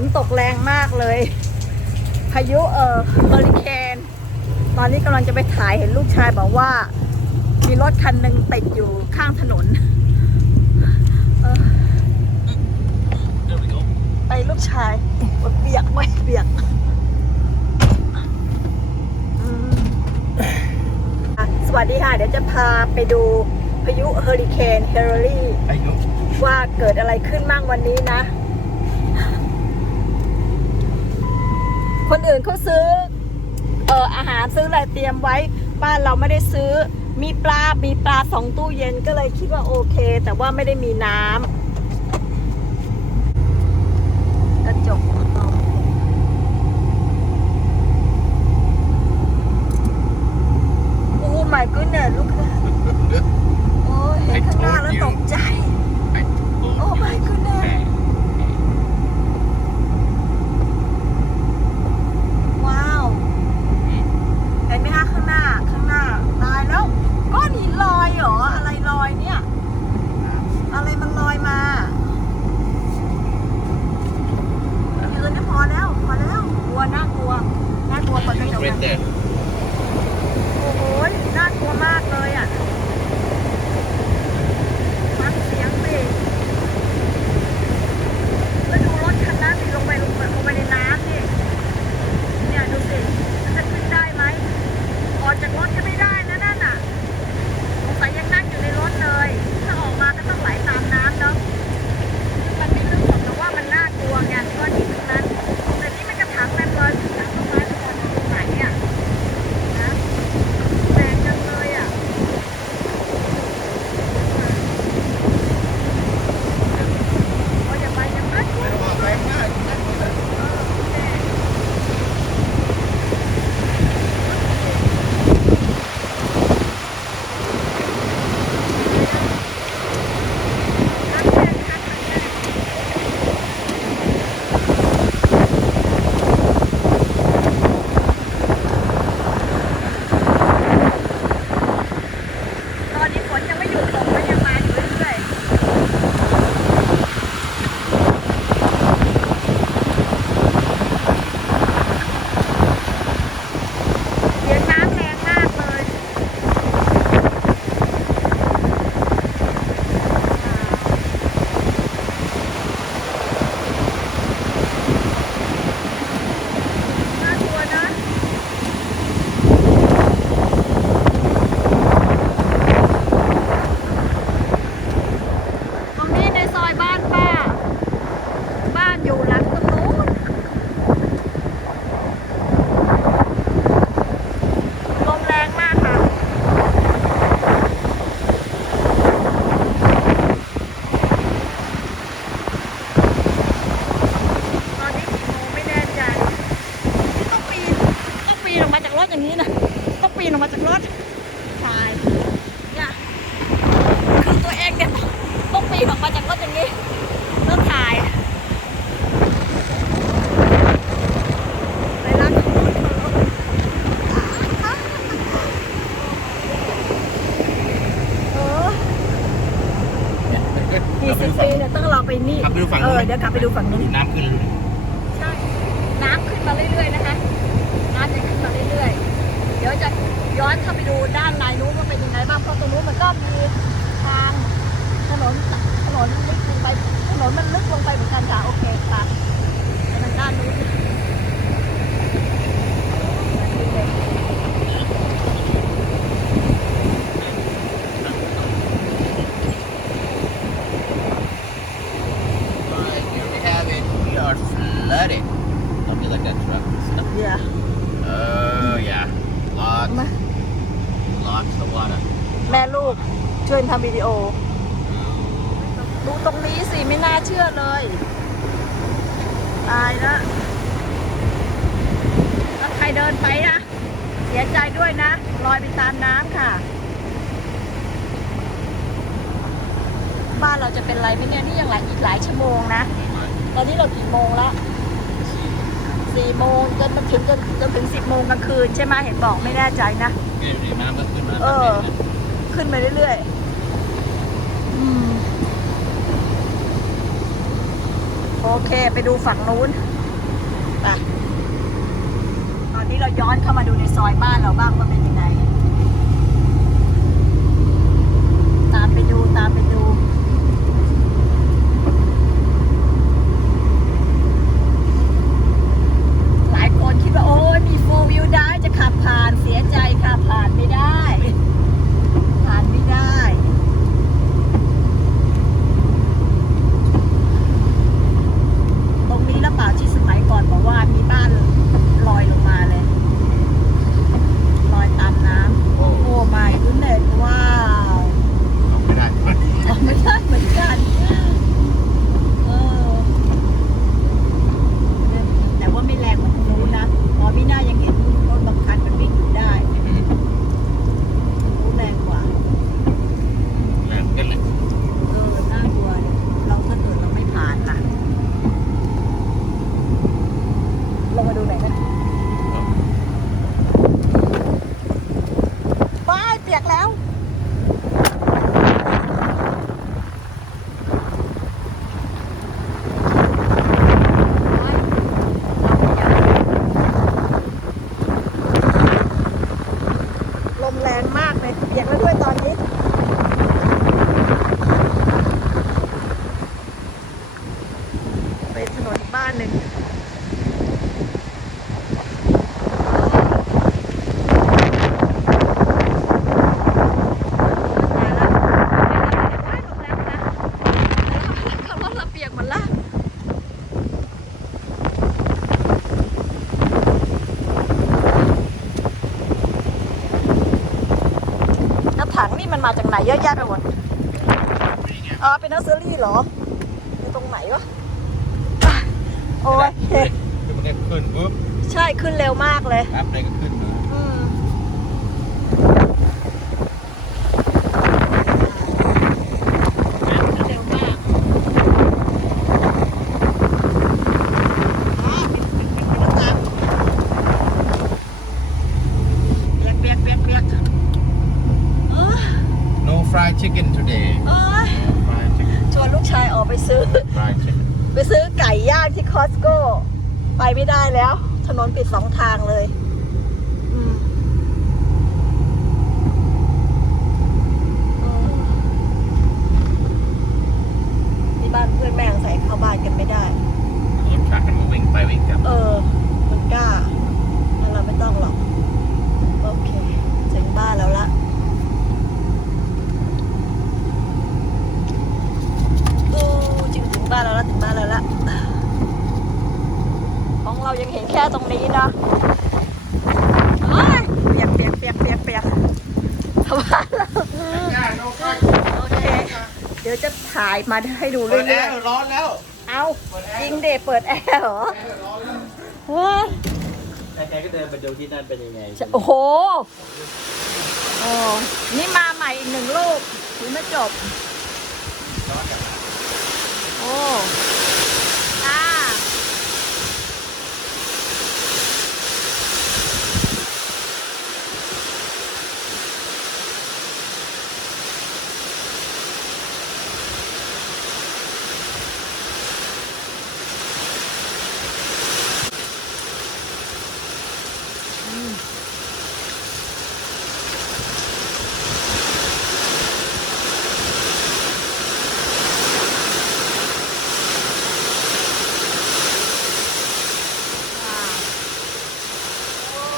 นตกแรงมากเลย พายุเออเฮอริเคนตอนนี้กำลังจะไปถ่ายเห็นลูกชายบอกว่า มีรถคันหนึ่งติดอยู่ข้างถนนเออ There we go. ไปลูกชายเปียกไหมเปียกอืมอะสวัสดีค่ะ เดี๋ยวจะพาไปดูพายุเฮอริเคนเฮอรี่ There you go. ว่าเกิดอะไรขึ้นบ้างวันนี้นะ คนอื่นเขาซื้อเอออาหารซื้ออะไรเตรียมไว้ บ้านเราไม่ได้ซื้อมีปลา มีปลาสองตู้เย็นก็เลยคิดว่าโอเค แต่ว่าไม่ได้มีน้ำกระจกเอาโอ้ my goodness ลูกโอ้ยเห็นข้างหน้าแล้วตกใจ I told Oh my you. There. นออกมาจากรถใช่เนี่ยคือตัวเองเนี่ยต้องต้องปีนออกมาจากรถอย่างนี้แล้วถ่ายไปรักของรถเออกี่สิบปีเนี่ยต้องเราไปนี่ขับไปดูฝั่งเอนู้นอไหมเดี๋ยวกลับไปดูฝั่งนู้นน้ำขึ้นเลย ใช่ น้ำขึ้นมาเรื่อยๆนะคะ น้ำจะขึ้นมาเรื่อยๆ เดี๋ยวจะย้ อนเข้าไปดูด้านในนู้นว่าเป็นยังไงบ้างเพราะตรงนู้นมันก็มีทางถนนถนนลึกลงไปถนนมันลึกลงไปเหมือนกันค่ะโอเคค่ะไปทางด้านนู้น Alright, here we have it. We are flooded. Something like that truck and stuff. เดี๋ยว Oh, yeah. Lots, มา lots of water. แม่ลูกช่วยทำวิดีโอ ดูตรงนี้สิไม่น่าเชื่อเลย ตายแล้วแล้วใครเดินไปนะ เสียใจด้วยนะ ลอยไปตามน้ำค่ะ บ้านเราจะเป็นไรไหมเนี่ย นี่ยังหลายอีกหลายชั่วโมงนะ ตอนนี้เรากี่โมงแล้วสี่โมงจนมาถึงจนจนถึงสิบโมงกลางคืนใช่ไหมเห็นบอกไม่แน่ใจนะเนี่ยเเออ ขึ้นไปเรื่อยๆโอเค ไปดูฝั่งนู้นไปตอนนี้เราย้อนเข้ามาดูในซอยบ้านเราบ้างว่าเป็นยังไง ตามไปดูตามไปดู หลายคนคิดว่า โอ้ยมีโฟวิวได้จะขับผ่านเสียใจค่ะผ่านไม่ได้ ผ่านไม่ได้ ตรงนี้แล้วเปล่าที่สมัยก่อนบอกว่ามีบ้านลอยลงมาเลย ลอยตามน้ำ โอ้ โอ้ไม่คุณเน็ตว้าว ไม่ได้ อ๋อไม่ใช่เหมือนกันเออแต่ว่าไม่แรงเหมือนทางนู้นนะอ๋อพี่หน้ายังเห็นรถบางคันมันวิ่งอยู่ได้รู้แรงกว่า แรงกันเลย เออน่ากลัวเลยเราถ้าเกิดเราไม่ผ่านล่ะลงมาดูหน่อยนะป้ายเปียกแล้ว ลมแรงมากเลยเปียกแล้วด้วยตอนนี้ ไปถนนอีกบ้านหนึ่งขับรถราเปียกหมดละกระถังนี่มันมาจากไหนเยอะแยะไปหมด อ๋อ เป็นนอร์เซอรี่เหรออยู่ตรงไหนวะ อ้ยคือมันได้ขึ้นปุ๊บใช่ขึ้นเร็วมากเลยแป๊บเลยก็ขึ้นเลยอืมเร็วมากอ๋อเปียกเปียกเปียกเปียกเออ no fried chicken today เอ้ย fried chicken ชวนลูกชายออกไปซื้อ fried chicken ไปซื้อไก่ย่างที่คอสโก้ไปไม่ได้แล้ว ถนนปิดสองทางเลยอืมเออที่บ้านเพื่อนแม่งใส่เข้าบ้านกันไม่ได้ รถทรัคมันมาวิ่งไปวิ่งกลับเออ มันกล้างั้นเราไม่ต้องหรอก โอเค ถึงบ้านแล้วละโอ้จึงถึงบ้านแล้วละถึงบ้านแล้วละ ของเรายังเห็นแค่ตรงนี้นะเอ้ยเปียกเปียกเปียกเปียกเปียกเข้าบ้านแล้วโอเค เดี๋ยวจะถ่ายมาให้ดูเปิดแอเรื่อยร์ร้อนแล้ว ๆ เอาจริงเดเปิดแอร์เหรอเฮ้ยใครๆก็เดินไปดูที่นั่นเป็นยังไงโอ้โหโอ้นี่มาใหม่อีกหนึ่งลูกถึงไม่จบ โอ้อ่า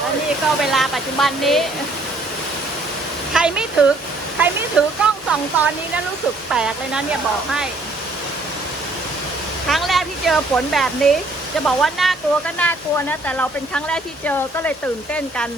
แล้ว นี่ก็เวลาปัจจุบันนี้ ใครไม่ถือ ใครไม่ถือกล้องส่องตอนนี้นะรู้สึกแปลกเลยนะเนี่ยบอกให้ ครั้งแรกที่เจอฝนแบบนี้ จะบอกว่าน่ากลัวก็น่ากลัวนะ แต่เราเป็นครั้งแรกที่เจอก็เลยตื่นเต้นกัน